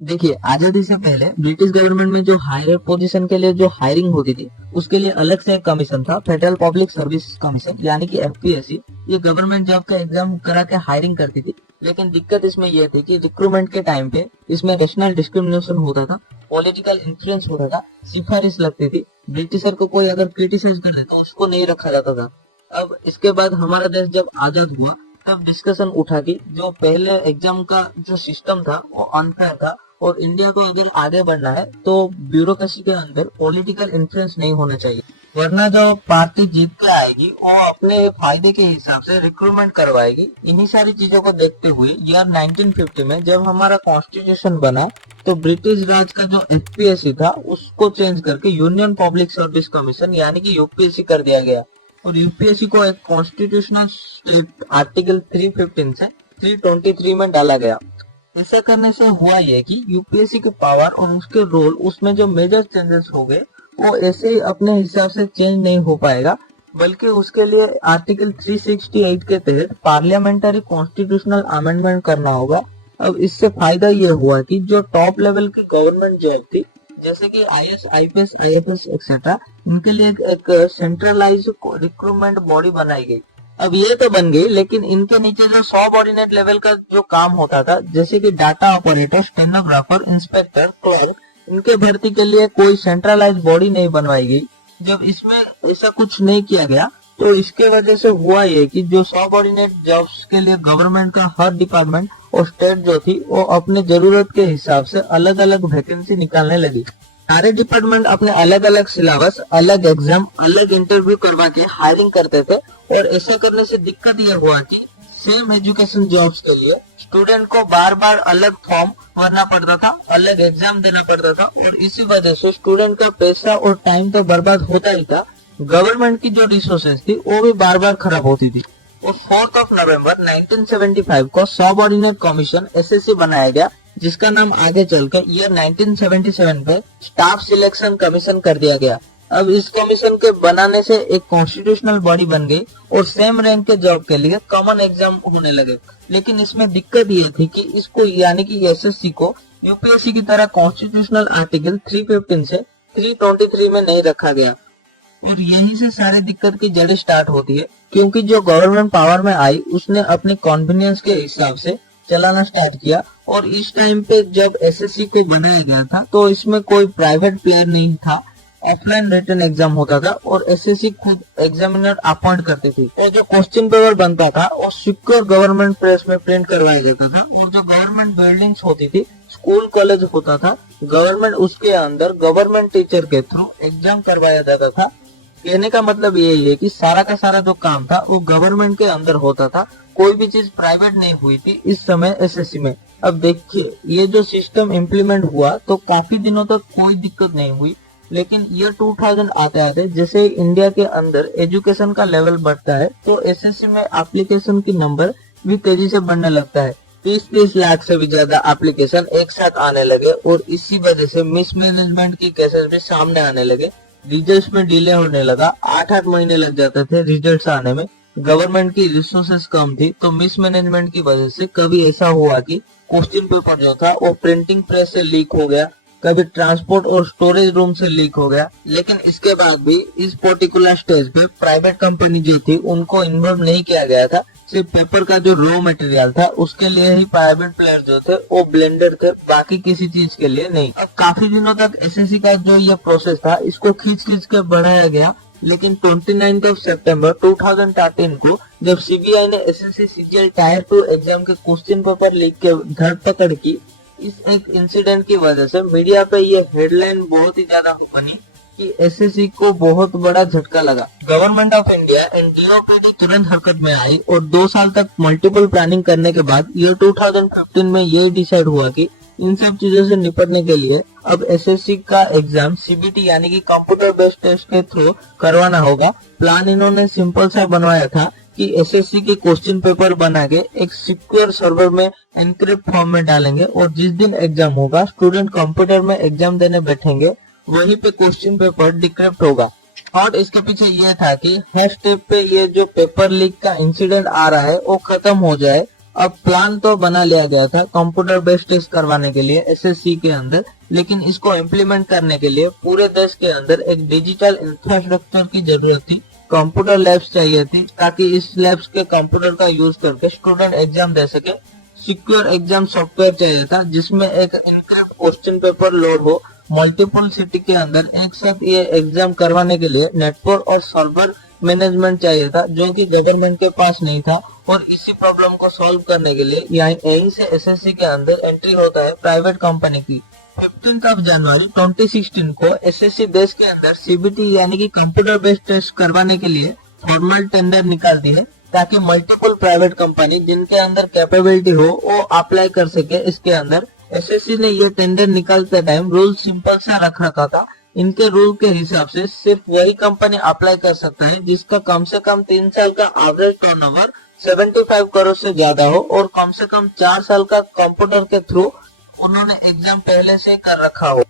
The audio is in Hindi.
देखिए, आजादी से पहले ब्रिटिश गवर्नमेंट में जो हायर पोजीशन के लिए जो हायरिंग होती थी, उसके लिए अलग से एक कमीशन था, फेडरल पब्लिक सर्विस कमीशन, यानी कि एफपीएससी। ये गवर्नमेंट जॉब का एग्जाम करा के हायरिंग करती थी। लेकिन दिक्कत इसमें यह थी कि रिक्रूटमेंट के टाइम पे इसमें नेशनल डिस्क्रिमिनेशन होता था, पॉलिटिकल इन्फ्लुएंस होता था, सिफारिश लगती थी। ब्रिटिशर को कोई अगर क्रिटिसाइज कर देता, उसको नहीं रखा जाता था। अब इसके बाद हमारा देश जब आजाद हुआ, तब डिस्कशन उठा कि जो पहले एग्जाम का जो सिस्टम था वो अनफेयर था, और इंडिया को अगर आगे बढ़ना है तो ब्यूरोक्रेसी के अंदर पॉलिटिकल इन्फ्लुएंस नहीं होना चाहिए, वरना जो पार्टी जीत के आएगी वो अपने फायदे के हिसाब से रिक्रूटमेंट करवाएगी। इन्हीं सारी चीजों को देखते हुए ईयर 1950 में जब हमारा कॉन्स्टिट्यूशन बना, तो ब्रिटिश राज का जो एफपीएससी था उसको चेंज करके यूनियन पब्लिक सर्विस कमीशन यानी कि यूपीएससी कर दिया गया। और यूपीएससी को एक कॉन्स्टिट्यूशनल स्टेट आर्टिकल 315 से 323 में डाला गया। ऐसा करने से हुआ यह कि यूपीएससी के पावर और उसके रोल उसमें जो मेजर चेंजेस हो गए, वो ऐसे ही अपने हिसाब से चेंज नहीं हो पाएगा, बल्कि उसके लिए आर्टिकल 368 के तहत पार्लियामेंट्री कॉन्स्टिट्यूशनल अमेंडमेंट करना होगा। अब इससे फायदा ये हुआ कि जो टॉप लेवल की गवर्नमेंट जॉब थी, जैसे कि आईएएस, आईपीएस, आईएफएस एक्सेट्रा, इनके लिए एक सेंट्रलाइज रिक्रूटमेंट बॉडी बनाई गई। अब ये तो बन गई, लेकिन इनके नीचे जो सबऑर्डिनेट लेवल का जो काम होता था, जैसे कि data operator, stenographer, inspector, clerk, इनके भर्ती के लिए कोई सेंट्रलाइज बॉडी नहीं बनवाई गई। जब इसमें ऐसा कुछ नहीं किया गया, तो इसके वजह से हुआ ये कि जो सबऑर्डिनेट जॉब्स के लिए गवर्नमेंट का हर डिपार्टमेंट और स्टेट जो थी, वो अपने जरूरत के हिसाब से अलग अलग वैकेंसी निकालने लगी। सारे डिपार्टमेंट अपने अलग अलग सिलेबस, अलग एग्जाम, अलग इंटरव्यू करवा के हायरिंग करते थे। और ऐसे करने से दिक्कत यह हुआ कि सेम एजुकेशन जॉब्स के लिए स्टूडेंट को बार बार अलग फॉर्म भरना पड़ता था, अलग एग्जाम देना पड़ता था, और इसी वजह से स्टूडेंट का पैसा और टाइम तो बर्बाद होता ही था, गवर्नमेंट की जो रिसोर्सेज थी वो भी बार बार खराब होती थी। और 4 नवंबर 1975 को सबऑर्डिनेट कमीशन एसएससी बनाया गया, जिसका नाम आगे चलकर ईयर 1977 पे स्टाफ सिलेक्शन कमीशन कर दिया गया। अब इस कमीशन के बनाने से एक कॉन्स्टिट्यूशनल बॉडी बन गई और सेम रैंक के जॉब के लिए कॉमन एग्जाम होने लगे। लेकिन इसमें दिक्कत ये थी कि इसको यानी कि एसएससी को यूपीएससी की तरह कॉन्स्टिट्यूशनल आर्टिकल 315 से 323 में नहीं रखा गया। और यहीं से सारी दिक्कत की जड़ स्टार्ट होती है, क्योंकि जो गवर्नमेंट पावर में आई उसने अपने कॉन्वीनियंस के हिसाब से चलाना स्टार्ट किया। और इस टाइम पे जब एसएससी को बनाया गया था, तो इसमें कोई प्राइवेट प्लेयर नहीं था, ऑफलाइन रिटन एग्जाम होता था और एसएससी खुद एग्जामिनर अपॉइंट करती थी। और जो क्वेश्चन पेपर बनता था वो सिक्योर गवर्नमेंट प्रेस में प्रिंट करवाया जाता था। और जो गवर्नमेंट बिल्डिंग्स होती थी, स्कूल कॉलेज होता था, गवर्नमेंट उसके अंदर गवर्नमेंट टीचर के थ्रू एग्जाम करवाया जाता था। कहने का मतलब यही है कि सारा का सारा जो काम था वो गवर्नमेंट के अंदर होता था, कोई भी चीज प्राइवेट नहीं हुई थी इस समय एसएससी में। अब देखिए, ये जो सिस्टम इम्प्लीमेंट हुआ तो काफी दिनों तक कोई दिक्कत नहीं हुई, लेकिन ईयर 2000 आते आते जैसे इंडिया के अंदर एजुकेशन का लेवल बढ़ता है, तो एसएससी में एप्लीकेशन की नंबर भी तेजी से बढ़ने लगता है। 30-30 लाख से भी ज्यादा एप्लीकेशन एक साथ आने लगे, और इसी वजह से मिसमैनेजमेंट की केसेस भी सामने आने लगे। रिजल्ट्स में डिले होने लगा, 8-8 महीने लग जाते थे रिजल्ट्स आने में। गवर्नमेंट की रिसोर्सेस कम थी, तो मिसमैनेजमेंट की वजह से कभी ऐसा हुआ कि क्वेश्चन पेपर जो था वो प्रिंटिंग प्रेस से लीक हो गया, कभी ट्रांसपोर्ट और स्टोरेज रूम से लीक हो गया। लेकिन इसके बाद भी इस पर्टिकुलर स्टेज पे प्राइवेट कंपनी जो थी उनको इन्वॉल्व नहीं किया गया था। सिर्फ पेपर का जो रॉ मटेरियल था उसके लिए ही प्राइवेट प्लेयर जो थे वो ब्लेंडर थे, बाकी किसी चीज के लिए नहीं। अब काफी दिनों तक एसएससी का जो ये प्रोसेस था इसको खींच के बढ़ाया गया, लेकिन 29 सितंबर 2013 को जब सीबीआई ने एसएससी सीजीएल टायर 2 एग्जाम के क्वेश्चन पेपर लीक के धरपकड़ की, इस एक इंसिडेंट की वजह से मीडिया पे ये हेडलाइन बहुत ही ज्यादा बनी कि एसएससी को बहुत बड़ा झटका लगा। Government of India and DOPT तुरंत हरकत में आई, और 2 साल तक मल्टीपल प्लानिंग करने के बाद ईयर 2015 में ये डिसाइड हुआ कि इन सब चीजों से निपटने के लिए अब एसएससी का एग्जाम सीबीटी यानी कि कंप्यूटर बेस्ड टेस्ट के थ्रू करवाना होगा। प्लान इन्होंने सिंपल सा बनवाया था कि एसएससी के क्वेश्चन पेपर बना के एक सिक्योर सर्वर में एनक्रिप्ट फॉर्म में डालेंगे, और जिस दिन एग्जाम होगा स्टूडेंट कंप्यूटर में एग्जाम देने बैठेंगे, वहीं पे क्वेश्चन पेपर डिक्रिप्ट होगा। और इसके पीछे ये था कि हर स्टेप पे ये जो पेपर लीक का इंसिडेंट आ रहा है वो खत्म हो जाए, अब प्लान तो बना लिया गया था कंप्यूटर बेस्ड टेस्ट करवाने के लिए एसएससी के अंदर, लेकिन इसको इम्प्लीमेंट करने के लिए पूरे देश के अंदर एक डिजिटल इंफ्रास्ट्रक्चर की जरूरत थी। कंप्यूटर लैब्स चाहिए थी ताकि इस लैब्स के कंप्यूटर का यूज करके स्टूडेंट एग्जाम दे सके। सिक्योर एग्जाम सॉफ्टवेयर चाहिए था जिसमें एक इनक्रिप्ट क्वेश्चन पेपर लोड हो। मल्टीपल सिटी के अंदर एक साथ ये एग्जाम करवाने के लिए नेटवर्क और सर्वर मैनेजमेंट चाहिए था जो कि गवर्नमेंट के पास नहीं था। और इसी प्रॉब्लम को सॉल्व करने के लिए यहीं से एसएससी के अंदर एंट्री होता है प्राइवेट कंपनी की। 15 जनवरी 2016 को एसएससी देश के अंदर सीबीटी यानी कि कंप्यूटर बेस्ड टेस्ट करवाने के लिए फॉर्मल टेंडर निकालती है ताकि मल्टीपल प्राइवेट कंपनी जिनके अंदर कैपेबिलिटी हो वो अप्लाई कर सके। इसके अंदर एसएससी ने ये टेंडर निकालते टाइम रूल सिंपल सा रख रखा था। इनके रूल के हिसाब से सिर्फ वही कंपनी अप्लाई कर सकता है जिसका कम से कम 3 साल का एवरेज टर्नओवर 75 करोड़ से ज्यादा हो और कम से कम 4 साल का कंप्यूटर के थ्रू उन्होंने एग्जाम पहले से कर रखा हो।